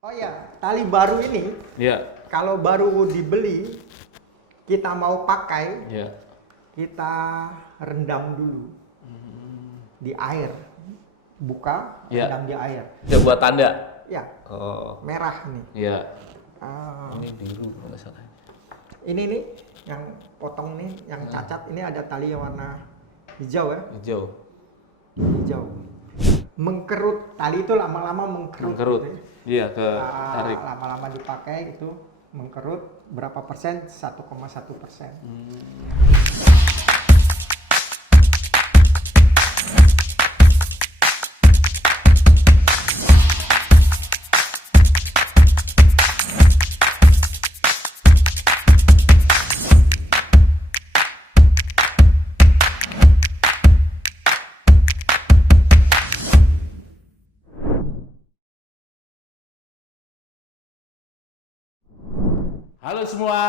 Oh ya, tali baru ini, Iya. kalau baru dibeli, kita mau pakai, Iya. kita rendam dulu di air. Buka, Iya. rendam di air. Udah buat tanda. Ya, Oh. merah nih. Iya. Ah, Ini biru kalau nggak salah. ini nih, yang potong nih, yang cacat, ini ada tali warna hijau ya, Hijau. hijau. Mengkerut, tali itu lama-lama mengkerut. Mengkerut. Gitu ya. Iya, ke tarik. Lama-lama dipakai itu mengkerut berapa persen? 1,1%. Halo semua,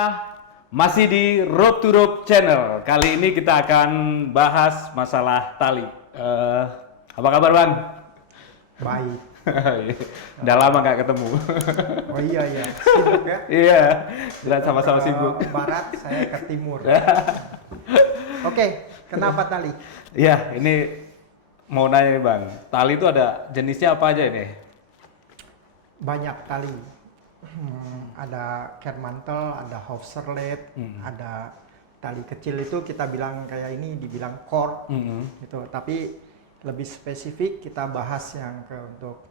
masih di Rope to Rope Channel. Kali ini kita akan bahas masalah tali. Apa kabar Bang? Baik. Udah lama nggak ketemu. Oh iya, sibuk ya. Iya, jelas sama-sama Ke sibuk. barat, saya ke timur. Oke, kenapa tali? Iya, ini mau nanya nih Bang, tali itu ada jenisnya apa aja ini? Banyak tali. Ada kermantel, ada hofserlet, ada tali kecil itu kita bilang kayak ini dibilang cord gitu. Tapi lebih spesifik kita bahas yang untuk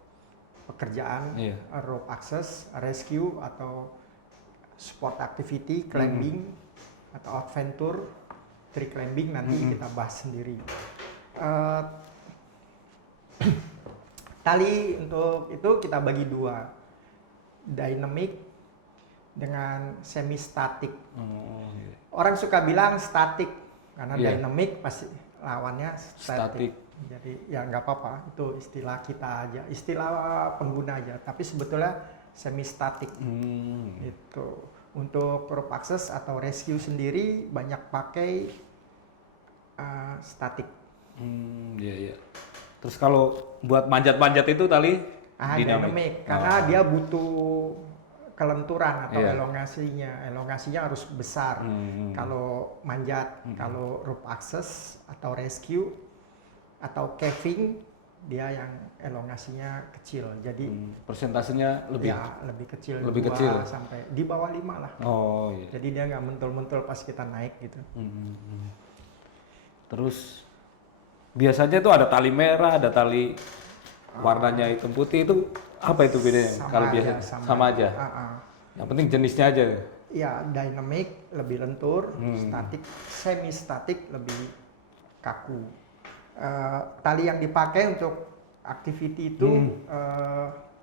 pekerjaan, Iya. rope access, rescue atau sport activity, climbing atau adventure, tree climbing nanti kita bahas sendiri. Tali untuk itu kita bagi dua, dynamic dengan semi static. Iya. Orang suka bilang static karena Iya. dynamic pasti lawannya Static. static. Jadi ya nggak apa-apa, itu istilah kita aja, istilah pengguna aja. Tapi sebetulnya semi static. Itu untuk rope access atau rescue sendiri banyak pakai static. Iya iya. Terus kalau buat manjat-manjat itu tali Dynamic karena dia butuh kelenturan atau Iya. elongasinya harus besar. Kalau manjat, kalau rope access atau rescue atau caving dia yang elongasinya kecil. Jadi persentasenya lebih. ya lebih kecil, Lebih 2 kecil. sampai di bawah 5 lah. Oh iya. Jadi dia nggak mentul-mentul pas kita naik gitu. Terus biasanya tuh ada tali merah, ada tali warnanya hitam putih, itu apa itu bedanya? Kalau biasa sama aja. Yang penting jenisnya aja. Ya, dynamic lebih lentur, static, semi static lebih kaku. Tali yang dipakai untuk activity itu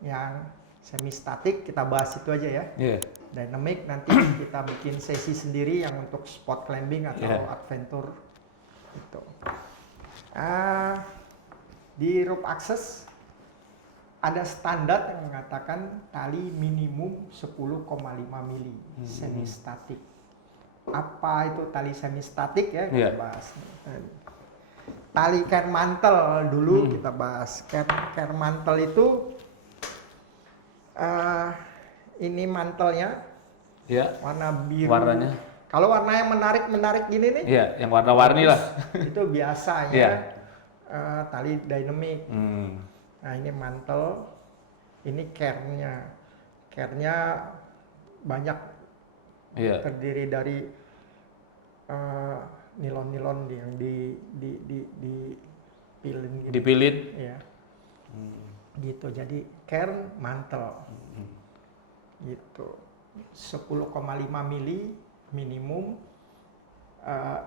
yang semi static kita bahas itu aja ya. Iya. Dynamic nanti kita bikin sesi sendiri yang untuk sport climbing atau adventure itu. Di rope access ada standar yang mengatakan tali minimum 10,5 mili semi static. Apa itu tali semi static ya? Kita bahas. Tali kermantel dulu kita bahas. Kermantel itu ini mantelnya warna biru. Warnanya? Kalau warna yang menarik gini nih, Iya, yang warna-warni lah. itu biasanya tali dynamic. Nah ini mantel, ini care-nya. Care-nya banyak, terdiri dari nilon-nilon yang dipilin gitu. Dipilin. Iya. Gitu, jadi care mantel. Gitu. 10,5 mili minimum,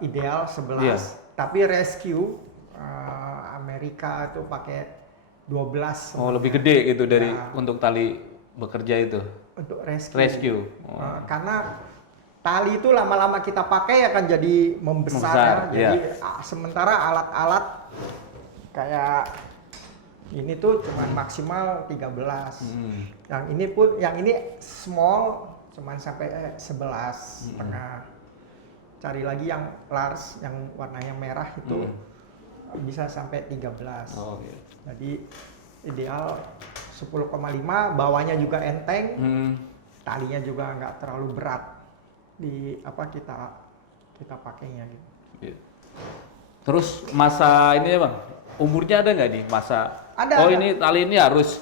ideal 11. Iya. Tapi rescue Amerika itu pakai 12. Oh, lebih gede gitu dari untuk tali bekerja itu. Untuk rescue. Rescue. Karena tali itu lama-lama kita pakai akan jadi membesar ya. Jadi sementara alat-alat kayak ini tuh cuma maksimal 13. Yang ini small cuman sampai 11 setengah. Cari lagi yang large yang warnanya merah itu bisa sampai 13. Oh iya. Jadi ideal 10,5, bawahnya juga enteng, Hmm. talinya juga nggak terlalu berat di apa kita pakainya gitu. Iya. Terus masa ini ya bang, umurnya ada nggak nih masa? Ada, Oh ada. ini tali ini harus,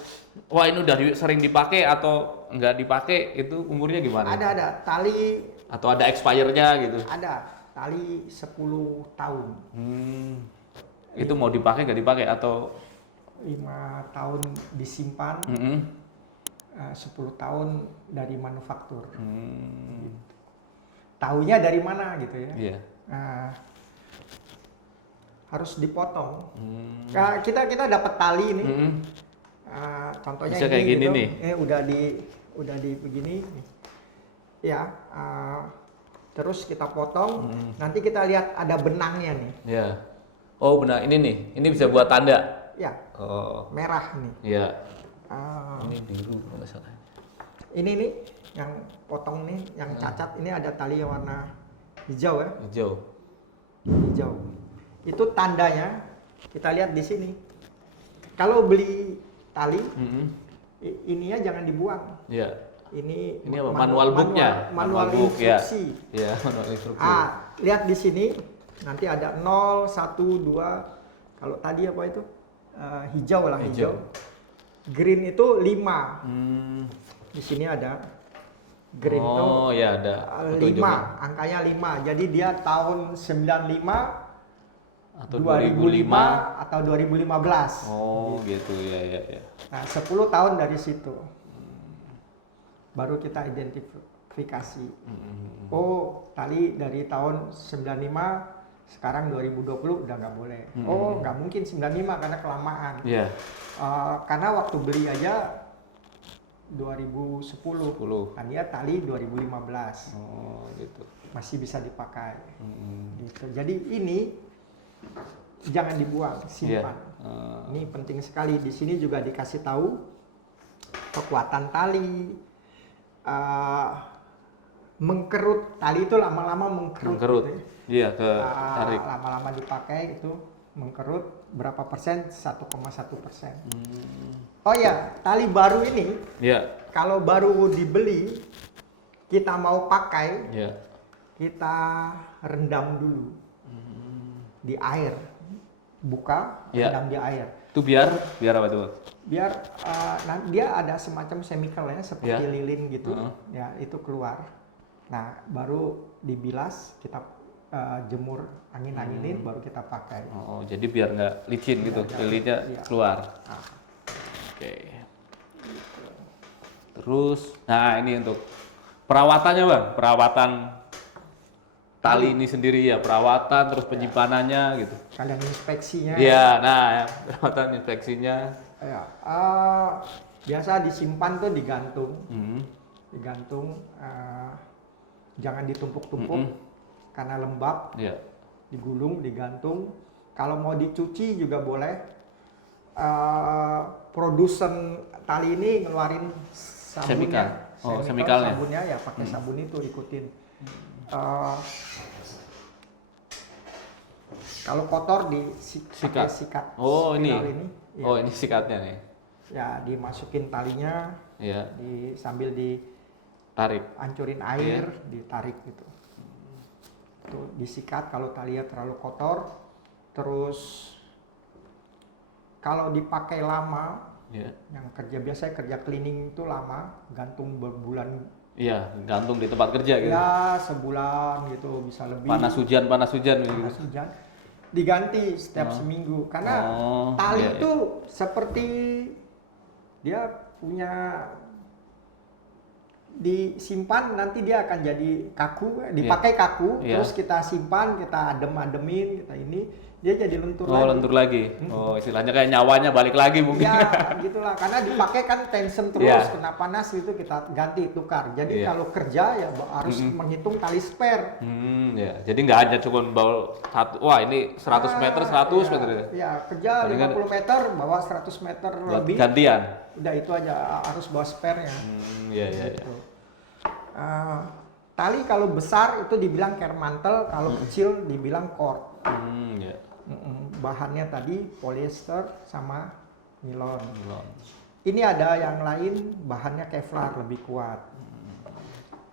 wah ini udah sering dipakai atau nggak dipakai, itu umurnya gimana? Ada tali, Atau ada expirednya gitu? ada tali 10 tahun, Itu mau dipakai nggak dipakai atau? 5 tahun disimpan, 10 tahun dari manufaktur. Taunya dari mana gitu ya? Iya. Nah, harus dipotong. Nah, kita dapat tali ini. Contohnya Bisa ini kayak gini gitu. nih. Udah di begini. Ya. Terus kita potong. Nanti kita lihat ada benangnya nih. Iya. Oh benar, ini nih, ini bisa buat tanda. Ya. Oh. Merah nih. Iya. Ah, Ini biru kalau nggak salah. ini nih yang potong nih, yang cacat ini ada tali yang warna hijau ya. Hijau. Hijau. Itu tandanya kita lihat di sini. Kalau beli tali, ininya jangan dibuang. Iya. Ini Apa? Manual booknya? Manual book, ya. instruksi. Iya, manual instruksi. Lihat di sini. Nanti ada 0, 1, 2. Kalau tadi apa itu? Hijau lah, hijau. Green itu 5. Di sini ada green itu Oh, ya ada. 5, angkanya 5. Jadi dia tahun 95 Atau 2005 atau 2015. Oh, gitu ya, ya, ya. Nah, 10 tahun dari situ. Baru kita identifikasi. Oh, tali dari tahun 95 sekarang 2020 udah nggak boleh. Oh, nggak mungkin 95 karena kelamaan. Iya. Karena waktu beli aja 2010. Kan dia tali 2015. Oh, gitu. Masih bisa dipakai. Gitu. Jadi ini jangan dibuang, simpan. Ini penting sekali. Di sini juga dikasih tahu kekuatan tali, mengkerut. Tali itu lama-lama mengkerut. Gitu ya. Iya, ke tarik. Lama-lama dipakai itu mengkerut berapa persen? 1,1%. Oh ya, tali baru ini, kalau baru dibeli, kita mau pakai, kita rendam dulu di air, buka, rendam di air. Itu biar apa tuh? Biar dia ada semacam chemicalnya seperti lilin gitu, ya itu keluar. Nah, baru dibilas, kita jemur angin-anginin, baru kita pakai. Oh, jadi biar nggak licin gitu, lilinnya keluar. Oke. Terus, nah ini untuk perawatannya bang, perawatan tali ini sendiri ya, perawatan terus penyimpanannya gitu. Kalian inspeksinya. Iya, nah perawatan inspeksinya. Ya, biasa disimpan tuh digantung, jangan ditumpuk-tumpuk karena lembab. Digulung, digantung. Kalau mau dicuci juga boleh. Produsen tali ini ngeluarin sabunnya, chemicalnya. Sabunnya ya pakai sabun itu, ikutin. Kalau kotor pakai sikat. Oh ini. Ya. Oh ini sikatnya nih. Ya dimasukin talinya. Iya. Sambil ditarik. Hancurin air, ditarik gitu. Tuh disikat kalau talinya terlalu kotor. Terus kalau dipakai lama, yang biasanya kerja cleaning itu lama, gantung berbulan. Iya, gantung di tempat kerja gitu. Ya sebulan gitu, bisa lebih. Panas hujan gitu. Diganti setiap seminggu karena tali itu seperti dia punya, disimpan nanti dia akan jadi kaku, dipakai kaku, terus kita simpan, kita adem-ademin, kita ini dia jadi lentur lagi. Lentur lagi. Oh, istilahnya kayak nyawanya balik lagi mungkin. Ya, gitulah. Karena dipakai kan tension terus, kena panas itu kita ganti, tukar. Jadi kalau kerja ya harus menghitung tali spare. Jadi nggak hanya cuma bawa satu, wah ini 100 meter, 100 meter. Ya, kerja 50 meter, bawa 100 meter lebih. Gantian. Udah itu aja, harus bawa spare-nya. Gitu. Tali kalau besar itu dibilang kermantel, kalau kecil dibilang cord. Bahannya tadi polyester sama nilon. Ini ada yang lain bahannya Kevlar lebih kuat.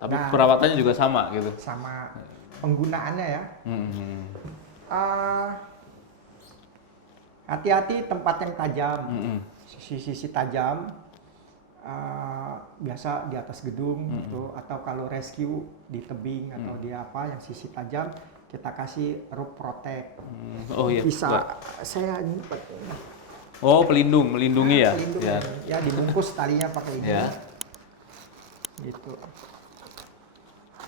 Tapi Nah, perawatannya juga sama gitu. sama penggunaannya ya. Hati-hati tempat yang tajam, sisi-sisi tajam. Biasa di atas gedung gitu, atau kalau rescue di tebing atau di apa yang sisi tajam, kita kasih rope protect. Oh iya. Bisa saya Oh, melindungi ya. pelindung Ya. ya, dibungkus talinya pakai ini. Ya. Gitu.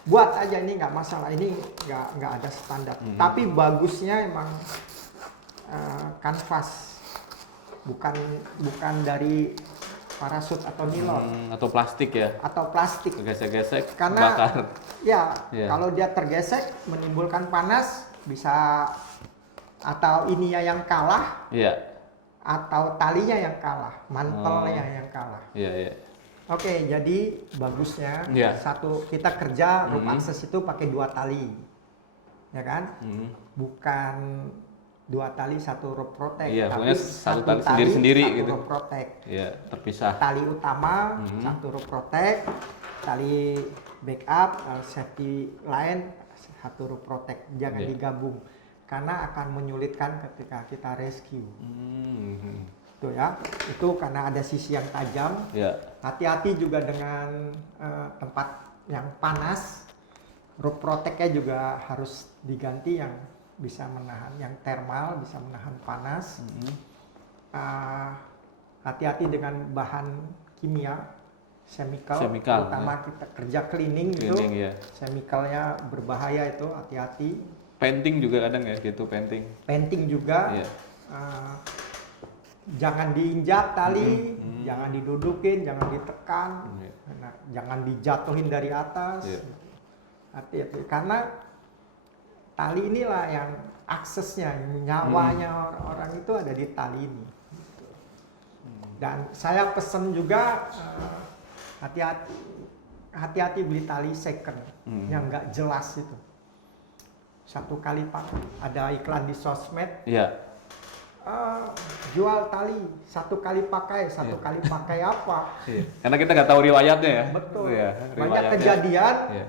Buat aja, ini nggak masalah, ini nggak ada standar. Tapi bagusnya emang kanvas, bukan dari parasut atau nilon Atau plastik ya. atau plastik. Gesek-gesek, Karena bakar. ya, Iya. kalau dia tergesek menimbulkan panas, bisa atau ininya yang kalah Iya. atau talinya yang kalah, mantelnya yang kalah. Iya, iya. Oke, jadi bagusnya Iya. satu, kita kerja rope access itu pakai 2 tali, ya kan? Bukan 2 tali satu rope protect, Iya, tapi pokoknya satu tali sendiri-sendiri satu gitu. rope protect. Iya, terpisah. Tali utama satu rope protect, tali backup, safety line satu rope protect. Jangan Iya. digabung karena akan menyulitkan ketika kita rescue. Tuh ya, itu karena ada sisi yang tajam. Iya. Hati-hati juga dengan tempat yang panas. Rope protect-nya juga harus diganti yang bisa menahan, yang thermal, bisa menahan panas. Hati-hati dengan bahan kimia, chemical, terutama kita kerja cleaning itu, ya. chemicalnya berbahaya itu, hati-hati. Painting juga kadang ya gitu, painting. Painting juga. Iya. Jangan diinjak tali, jangan didudukin, jangan ditekan, nah, jangan dijatuhin dari atas. Iya. Hati-hati, karena tali inilah yang aksesnya, nyawanya orang itu ada di tali ini. Dan saya pesen juga hati-hati beli tali second yang nggak jelas itu. 1 kali pakai, ada iklan di sosmed. Iya. Jual tali 1 kali pakai, 1 kali pakai apa? Iya. Karena kita nggak tahu riwayatnya ya. Betul. Iya, Banyak riwayatnya. kejadian Iya.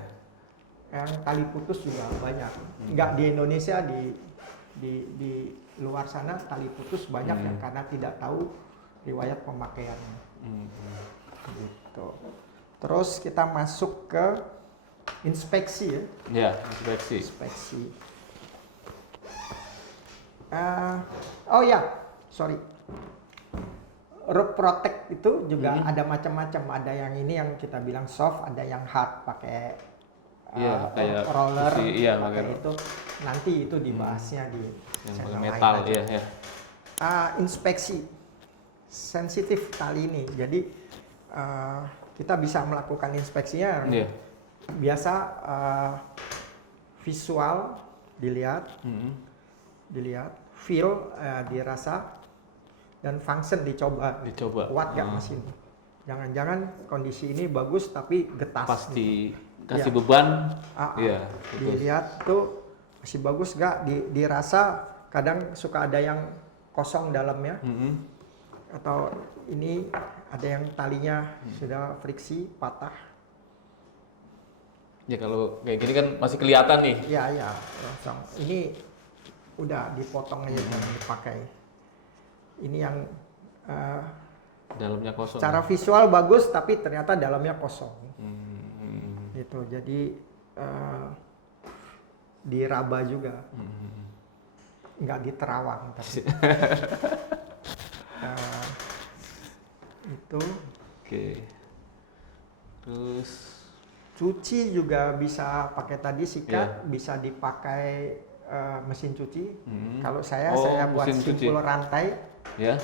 yang tali putus juga banyak. Nggak di Indonesia, di luar sana tali putus banyak yang karena tidak tahu riwayat pemakaiannya. Gitu. Terus kita masuk ke inspeksi ya. Iya, inspeksi. Inspeksi. Oh ya, sorry. Rope protect itu juga ada macam-macam. Ada yang ini yang kita bilang soft, ada yang hard pakai kayak roller, iya, pakai pakai itu. Nanti itu dibahasnya di yang channel pakai lain metal, aja. iya, iya. Inspeksi sensitif tali ini. Jadi kita bisa melakukan inspeksinya. Iya. Biasa visual dilihat, feel dirasa, dan function dicoba. Kuat gak mesin? Jangan-jangan kondisi ini bagus tapi getas. Pasti kasih Iya. beban. Iya. betul. Dilihat tuh masih bagus gak? Dirasa, kadang suka ada yang kosong dalamnya. Atau ini ada yang talinya sudah friksi, patah. Ya kalau kayak gini kan masih kelihatan nih. Iya, kosong. Ini udah dipotong aja, jangan dipakai. Ini yang Dalamnya kosong. secara visual bagus tapi ternyata dalamnya kosong. Gitu. Jadi diraba juga. Nggak diterawang tapi. Itu. Oke. Terus Cuci juga bisa pakai tadi sikat, bisa dipakai mesin cuci. Kalau saya buat mesin cuci. simpul rantai. ya,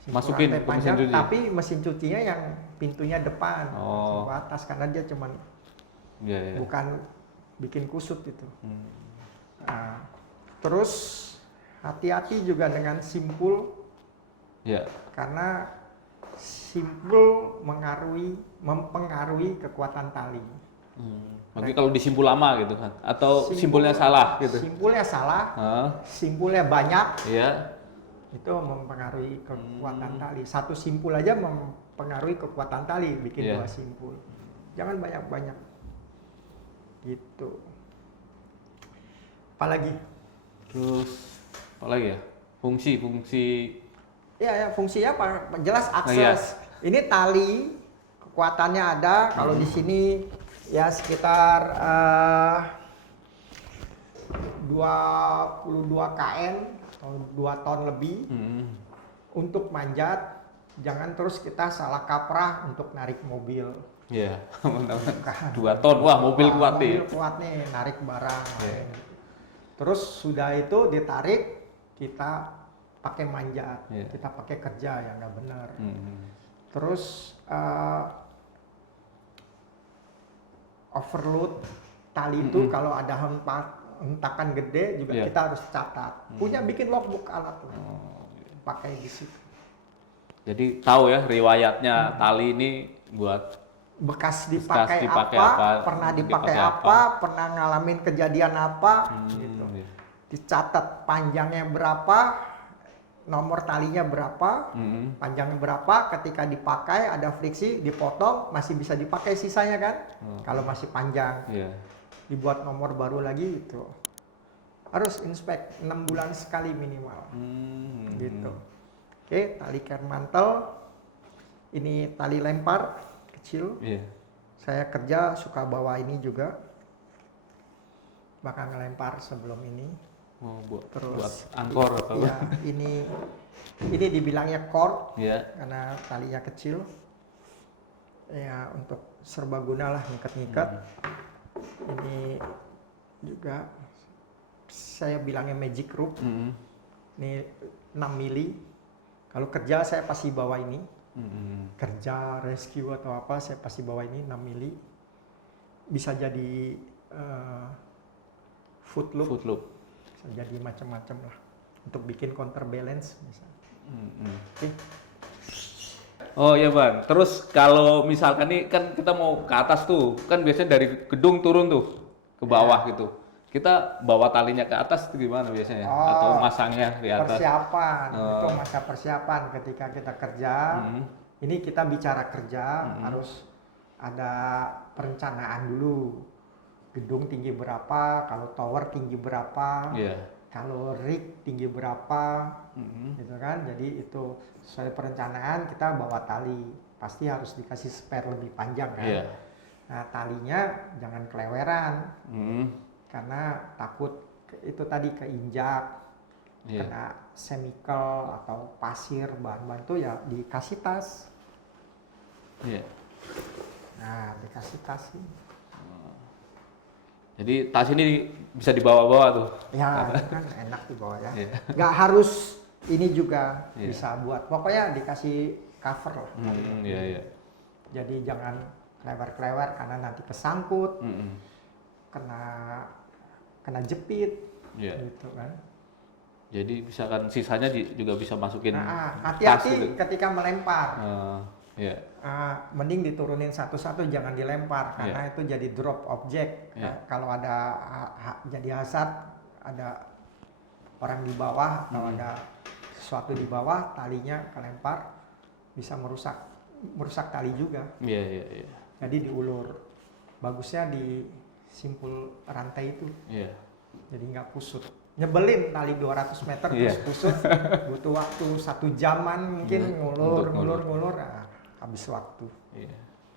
Simpul masukin rantai ke mesin panjang, cuci. tapi mesin cucinya yang pintunya depan, ke atas, karena dia cuman Iya. bukan bikin kusut itu. Nah, terus hati-hati juga dengan simpul, Iya. karena simpul mempengaruhi kekuatan tali. Mungkin kalau disimpul lama gitu kan, atau simpulnya salah gitu. Simpulnya salah, Hah? simpulnya banyak, Iya. Itu mempengaruhi kekuatan tali. Satu simpul aja mempengaruhi kekuatan tali, bikin 2 simpul. Jangan banyak-banyak. Gitu. Apalagi? Terus apalagi ya? Fungsi. Ya, fungsinya apa? Jelas akses. Ini tali, kekuatannya ada. Kalau di sini ya sekitar 22 kN atau 2 ton lebih. Untuk manjat, jangan terus kita salah kaprah untuk narik mobil. Iya, 2 ton, wah mobil kuat nih. Mobil kuat nih, narik barang. Terus sudah itu ditarik, kita pakai manjat, kita pakai kerja ya nggak benar. Terus overload tali itu kalau ada hentakan gede juga kita harus catat. Punya bikin logbook alat pakai di situ. Jadi tahu ya riwayatnya tali ini buat bekas dipakai apa, pernah dipakai apa, pernah ngalamin kejadian apa, gitu. Dicatat panjangnya berapa, nomor talinya berapa, panjangnya berapa, ketika dipakai ada friksi, dipotong, masih bisa dipakai sisanya kan, kalau masih panjang. Dibuat nomor baru lagi itu. Harus inspek 6 bulan sekali minimal. Gitu. Oke, tali care mantel. Ini tali lempar kecil. Saya kerja suka bawa ini juga. Bakal ngelempar sebelum ini. Buat angkor atau ya, ini dibilangnya cord karena talinya kecil. Ya, untuk serbaguna lah, ngikat-ngikat. Ini juga saya bilangnya magic rope. Ini 6 mili. Kalau kerja saya pasti bawa ini. Kerja rescue atau apa saya pasti bawa ini 6 mili. Bisa jadi foot loop. Bisa jadi macam-macam lah. Untuk bikin counterbalance misalnya. Okay. Oh iya Bang, terus kalau misalkan nih kan kita mau ke atas tuh, kan biasanya dari gedung turun tuh ke bawah gitu. Kita bawa talinya ke atas itu gimana biasanya? Atau masangnya di atas? Persiapan, itu masa persiapan ketika kita kerja. Ini kita bicara kerja, harus ada perencanaan dulu. Gedung tinggi berapa, kalau tower tinggi berapa, kalau rig tinggi berapa, gitu kan. Jadi itu sesuai perencanaan kita bawa tali. Pasti harus dikasih spare lebih panjang kan. Nah talinya jangan keleweran. Karena takut itu tadi keinjak, kena chemical atau pasir, bahan-bahan itu ya dikasih tas. Nah, dikasih tas ini. Jadi tas ini bisa dibawa-bawa tuh? Ya, kan enak dibawa ya. Nggak harus ini juga bisa buat, pokoknya dikasih cover lah. Jadi jangan klewer-klewer karena nanti kesangkut. Kena jepit, gitu kan. Jadi misalkan sisanya juga bisa masukin hati-hati gitu. Ketika melempar. Mending diturunin satu-satu, jangan dilempar karena itu jadi drop object. Kalau ada jadi hazard, ada orang di bawah atau ada sesuatu di bawah, talinya kelempar bisa merusak tali juga. Jadi diulur. Bagusnya di simpul rantai itu, jadi nggak kusut. Nyebelin tali 200 meter terus kusut, butuh waktu 1 jaman mungkin ngulur, habis waktu.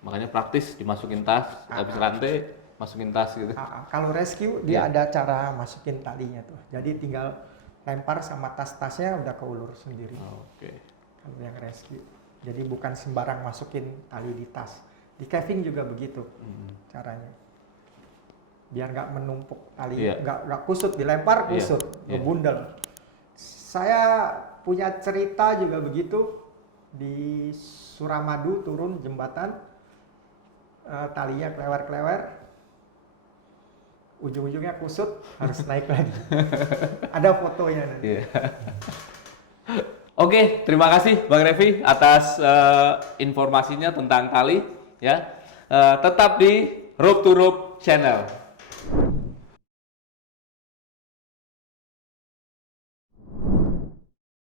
Makanya praktis dimasukin tas, habis rantai masukin tas gitu. Kalau rescue dia ada cara masukin talinya tuh, jadi tinggal lempar sama tas-tasnya udah keulur sendiri. Kalau yang rescue, jadi bukan sembarang masukin tali di tas. Di caving juga begitu caranya. Biar nggak menumpuk tali, nggak kusut, dilempar kusut, ngebundel. Saya punya cerita juga begitu di Suramadu, turun jembatan, talinya klewer-klewer, ujung-ujungnya kusut, harus naik lagi. Ada fotonya nanti. Oke, terima kasih Bang Revi atas informasinya tentang tali. Tetap di Rope to Rope Channel.